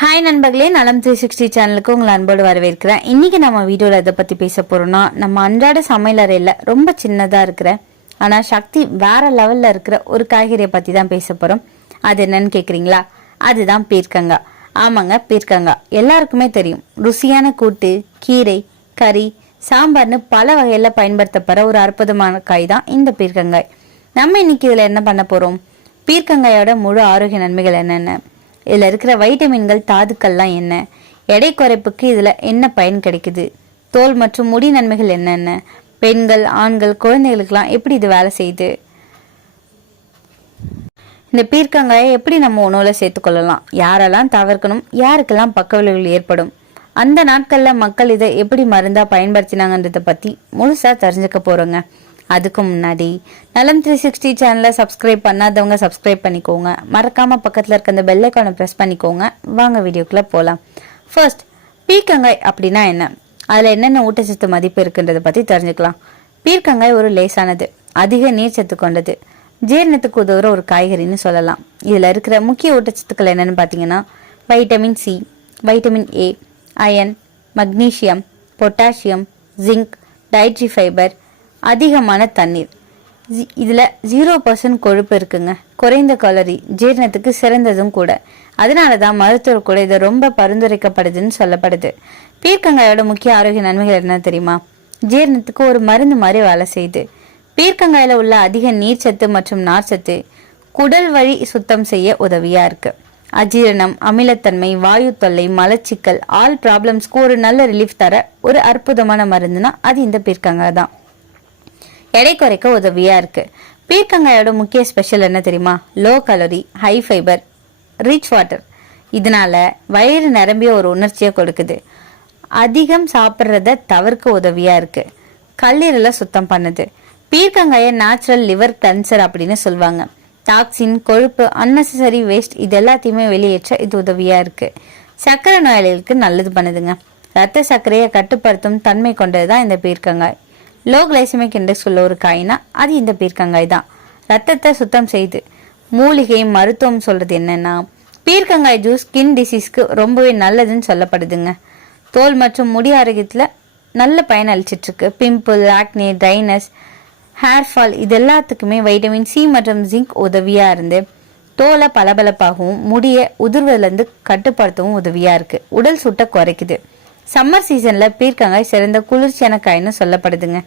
Hi நண்பர்களே. நலம் three sixty சேனலுக்கு உங்களை அன்போடு வரவேற்கிறேன். இன்றைக்கி நம்ம வீடியோவில் இதை பற்றி பேச போகிறோன்னா நம்ம அன்றாட சமையலறையில் ரொம்ப சின்னதாக இருக்கிற ஆனால் சக்தி வேறு லெவலில் இருக்கிற ஒரு காய்கறியை பற்றி தான் பேச போகிறோம் அது என்னன்னு கேட்குறீங்களா அதுதான் பீர்க்கங்காய் ஆமாங்க பீர்க்கங்காய் எல்லாருக்குமே தெரியும். ருசியான கூட்டு கீரை கறி சாம்பார்னு பல வகையில் பயன்படுத்தப்படுற ஒரு அற்புதமான காய் தான் இந்த பீர்க்கங்காய். நம்ம இன்னைக்கு இதில் என்ன பண்ண போகிறோம் பீர்க்கங்காயோட முழு ஆரோக்கிய நன்மைகள் என்னென்ன? இதில் இருக்கிற வைட்டமின்கள் தாதுக்கள்லாம் என்ன? எடை குறைப்புக்கு இதில் என்ன பயன் கிடைக்குது? தோல் மற்றும் முடி நன்மைகள் என்னென்ன? பெண்கள் ஆண்கள் குழந்தைகளுக்கெல்லாம் எப்படி இது வேலை செய்யுது? இந்த பீர்க்கங்காயை எப்படி நம்ம உணவில் சேர்த்துக்கொள்ளலாம்? யாரெல்லாம் தவிர்க்கணும்? யாருக்கெல்லாம் பக்க விளைவுகள் ஏற்படும்? அந்த நாட்களில் மக்கள் இதை எப்படி மருந்தா பயன்படுத்தினாங்கன்றதை பற்றி முழுசாக தெரிஞ்சுக்க போகிறோங்க அதுக்கு முன்னாடி. நலம் த்ரீ சிக்ஸ்டி சேனலை சப்ஸ்கிரைப் பண்ணாதவங்க சப்ஸ்கிரைப் பண்ணிக்கோங்க. மறக்காமல் பக்கத்தில் இருக்க அந்த பெல்லைக்கானை ப்ரெஸ் பண்ணிக்கோங்க. வாங்க வீடியோக்குள்ளே போகலாம் ஃபர்ஸ்ட் பீர்க்கங்காய் அப்படின்னா என்ன? அதில் என்னென்ன ஊட்டச்சத்து மதிப்பு இருக்குன்றதை பற்றி தெரிஞ்சுக்கலாம். பீர்க்கங்காய் ஒரு லேசானது அதிக நீர்ச்சத்து கொண்டது. ஜீரணத்துக்கு உதவுற ஒரு காய்கறின்னு சொல்லலாம். இதில் இருக்கிற முக்கிய ஊட்டச்சத்துக்கள் என்னென்னு பார்த்தீங்கன்னா vitamin C vitamin A iron magnesium potassium zinc dietary fibre அதிகமான தண்ணீர். ஜி- ஜீரோ பர்சன்ட் கொழுப்பு இருக்குங்க. குறைந்த கலோரி ஜீரணத்துக்கு சிறந்ததும் கூட. அதனால தான் மருத்துவர் கூட இதை ரொம்ப பரிந்துரைக்கப்படுதுன்னு சொல்லப்படுது. பீர்க்கங்காயோட முக்கிய ஆரோக்கிய நன்மைகள் என்ன தெரியுமா? ஜீரணத்துக்கு ஒரு மருந்து மாதிரி வேலை செய்யுது. பீர்க்கங்காயில் உள்ள அதிக நீர்ச்சத்து மற்றும் நார்ச்சத்து குடல் வழி சுத்தம் செய்ய உதவியா இருக்கு. அஜீரணம் அமிலத்தன்மை வாயு தொல்லை மலச்சிக்கல் ஆல் ப்ராப்ளம்ஸ்க்கு ஒரு நல்ல ரிலீஃப் தர ஒரு அற்புதமான மருந்துனா அது இந்த பீர்க்கங்காய் தான். எடை குறைக்க உதவியா இருக்கு. பீர்க்கங்காயோட முக்கிய ஸ்பெஷல் என்ன தெரியுமா? Low calorie high fibre rich water இதனால வயிறு நிரம்பிய ஒரு உணர்ச்சியை கொடுக்குது. அதிகம் சாப்பிட்றத தவிர்க்க உதவியா இருக்கு. கல்லீரலை சுத்தம் பண்ணுது. பீர்க்கங்காயை நேச்சுரல் லிவர் கன்சர் அப்படின்னு சொல்லுவாங்க. டாக்ஸின் கொழுப்பு அன்னெசரி வேஸ்ட் இது எல்லாத்தையுமே வெளியேற்ற இது உதவியா இருக்கு. சர்க்கரை நோயாளிகளுக்கு நல்லது பண்ணுதுங்க. ரத்த சர்க்கரையை கட்டுப்படுத்தும் தன்மை கொண்டது தான் இந்த பீர்க்கங்காய். லோ கிளைசமிக் இண்டெக்ஸ் உள்ள ஒரு காய்னா அது இந்த பீர்க்கங்காய் தான். ரத்தத்தை சுத்தம் செய்து மூலிகை மருத்துவம் சொல்றது என்னன்னா பீர்க்கங்காய் ஜூஸ் ஸ்கின் டிசீஸ்க்கு ரொம்பவே நல்லதுன்னு சொல்லப்படுதுங்க. தோல் மற்றும் முடி ஆரோக்கியத்தில் நல்ல பயன் அளிச்சிட்ருக்கு. Pimple acne dryness hair fall இது எல்லாத்துக்குமே வைட்டமின் சி மற்றும் ஜிங்க் உதவியாக இருந்து தோலை பளபளப்பாகவும் முடியை உதிர்வதுலேருந்து கட்டுப்படுத்தவும் உதவியாக இருக்குது உடல் சுட்டை குறைக்குது. சம்மர் சீசன்ல பீர்க்கங்காய் சிறந்த குளிர்ச்சியான காய்னு சொல்லப்படுதுங்க.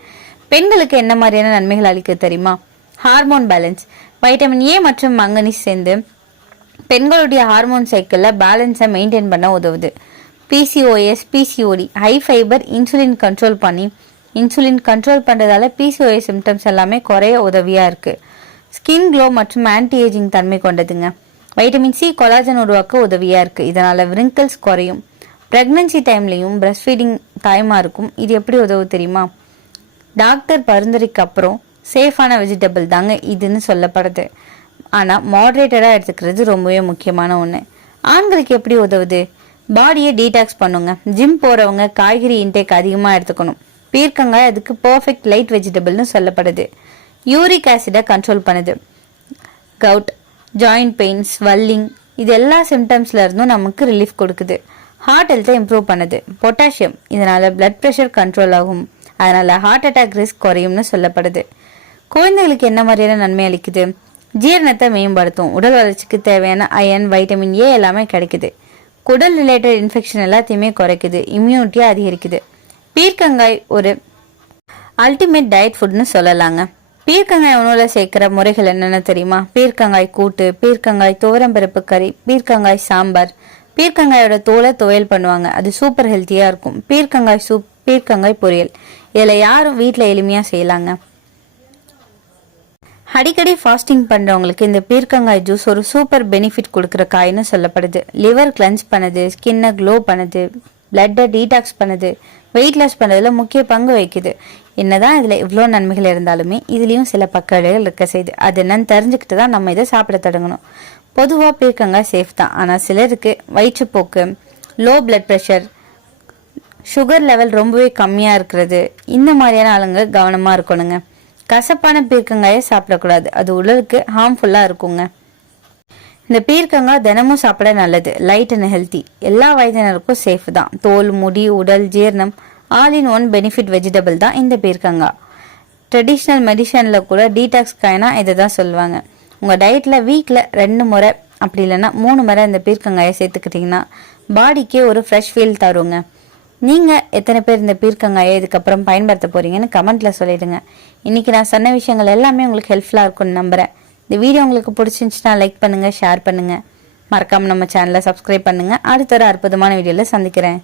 பெண்களுக்கு என்ன மாதிரியான நன்மைகள் அளிக்க தெரியுமா? Hormone balance. வைட்டமின் ஏ மற்றும் மங்கனீஸ் சேர்ந்து பெண்களுடைய ஹார்மோன் சைக்கிளில் பேலன்ஸை மெயின்டைன் பண்ண உதவுது. PCOS PCOD high fibre insulin control பண்ணி இன்சுலின் கண்ட்ரோல் பண்ணுறதால பிசிஓஎஸ் சிம்டம்ஸ் எல்லாமே குறைய உதவியாக இருக்குது ஸ்கின் க்ளோ மற்றும் ஆன்டி ஏஜிங் தன்மை கொண்டதுங்க. வைட்டமின் சி கொலாஜன் உருவாக்க உதவியாக இருக்குது இதனால் விரிங்கல்ஸ் குறையும். ப்ரெக்னன்சி டைம்லையும் பிரஸ்ட் ஃபீடிங் தாய்மாருக்கும் இது எப்படி உதவு தெரியுமா? டாக்டர் பரிந்துரைக்கு அப்புறம் சேஃபான வெஜிடபிள் தாங்க இதுன்னு சொல்லப்படுது. ஆனால் மாடரேட்டடாக எடுத்துக்கிறது ரொம்பவே முக்கியமான ஒன்று ஆண்களுக்கு எப்படி உதவுது? பாடியை டீடாக்ஸ் பண்ணுங்க. ஜிம் போகிறவங்க காய்கறி இன்டேக் அதிகமாக எடுத்துக்கணும். பீர்க்கங்காய் அதுக்கு பர்ஃபெக்ட் லைட் வெஜிடபிள்னு சொல்லப்படுது. யூரிக் ஆசிடை கண்ட்ரோல் பண்ணுது. கவுட் ஜாயிண்ட் பெயின் வல்லிங் இது எல்லா சிம்டம்ஸ்ல இருந்தும் நமக்கு ரிலீஃப் கொடுக்குது. ஹார்ட் ஹெல்த்தை இம்ப்ரூவ் பண்ணுது. பொட்டாசியம் இதனால் பிளட் ப்ரெஷர் கண்ட்ரோல் ஆகும். அதனால் ஹார்ட் அட்டாக் ரிஸ்க் குறையும்னு சொல்லப்படுது. குழந்தைகளுக்கு என்ன மாதிரியான நன்மை அளிக்குது? ஜீரணத்தை மேம்படுத்தும். உடல் வளர்ச்சிக்கு தேவையான அயன் வைட்டமின் ஏ எல்லாமே கிடைக்குது. குடல் ரிலேட்டட் இன்ஃபெக்ஷன் எல்லாத்தையுமே குறைக்குது. இம்யூனிட்டியை அதிகரிக்குது. பீர்க்கங்காய் ஒரு அல்டிமேட் டயட் ஃபுட்னு சொல்லலாங்க. பீர்க்கங்காய் உணவில் சேர்க்கிற முறைகள் என்னென்ன தெரியுமா? பீர்க்கங்காய் கூட்டு பீர்க்கங்காய் துவரம்பருப்பு கறி பீர்க்கங்காய் சாம்பார் பீர்க்கங்காயோட தோலை துவையல் பண்ணுவாங்க. அது சூப்பர் ஹெல்த்தியாக இருக்கும். பீர்க்கங்காய் சூப் பீர்க்கங்காய் பொரியல். இதில் யாரும் வீட்டில் எளிமையாக செய்யலாங்க. அடிக்கடி ஃபாஸ்டிங் பண்ணுறவங்களுக்கு இந்த பீர்க்கங்காய் ஜூஸ் ஒரு சூப்பர் பெனிஃபிட் கொடுக்குற காய்னு சொல்லப்படுது. லிவர் கிளென்ஸ் பண்ணுது ஸ்கின்னை க்ளோ பண்ணுது பிளட்டை டீடாக்ஸ் பண்ணுது வெயிட் லாஸ் பண்ணுறதுல முக்கிய பங்கு வகிக்குது. என்னதான் இதில் இவ்வளோ நன்மைகள் இருந்தாலுமே இதுலேயும் சில பக்க இருக்க செய்யுது அது என்னன்னு தெரிஞ்சுக்கிட்டு தான் நம்ம இதை சாப்பிட தொடங்கணும். பொதுவாக பீர்க்கங்காய் சேஃப் தான். ஆனால் சிலருக்கு வயிற்றுப்போக்கு low blood pressure sugar level ரொம்பவே கம்மியாக இருக்கிறது. இந்த மாதிரியான ஆளுங்க கவனமாக இருக்கணுங்க. கசப்பான பீர்க்கங்காயை சாப்பிடக்கூடாது. அது உடலுக்கு ஹார்ம்ஃபுல்லாக இருக்குங்க. இந்த பீர்க்கங்காய் தினமும் சாப்பிட நல்லது. லைட் அண்ட் ஹெல்த்தி எல்லா வயதினருக்கும் சேஃப் தான். தோல் முடி உடல் ஜீரணம் all in one benefit vegetable தான் இந்த பீர்க்கங்காய் ட்ரெடிஷ்னல் மெடிசனில் கூட டீடாக்ஸ் காயினா இதை தான் சொல்லுவாங்க. உங்கள் டயட்டில் வீக்கில் ரெண்டு முறை அப்படி இல்லைன்னா மூணு முறை இந்த பீர்க்கங்காயை சேர்த்துக்கிட்டிங்கன்னா பாடிக்கே ஒரு ஃப்ரெஷ் ஃபீல் தருங்க. நீங்கள் எத்தனை பேர் இந்த பீர்க்கங்காயை இதுக்கப்புறம் பயன்படுத்த போகிறீங்கன்னு கமெண்ட்டில் சொல்லிடுங்க. இன்றைக்கி நான் சொன்ன விஷயங்கள் எல்லாமே உங்களுக்கு ஹெல்ப்ஃபுல்லாக இருக்கும்னு நம்புகிறேன் இந்த வீடியோ உங்களுக்கு பிடிச்சிருந்துச்சுன்னா லைக் பண்ணுங்கள் ஷேர் பண்ணுங்கள் மறக்காமல் நம்ம சேனலை சப்ஸ்கிரைப் பண்ணுங்கள் அடுத்த ஒரு அற்புதமான வீடியோவில் சந்திக்கிறேன்.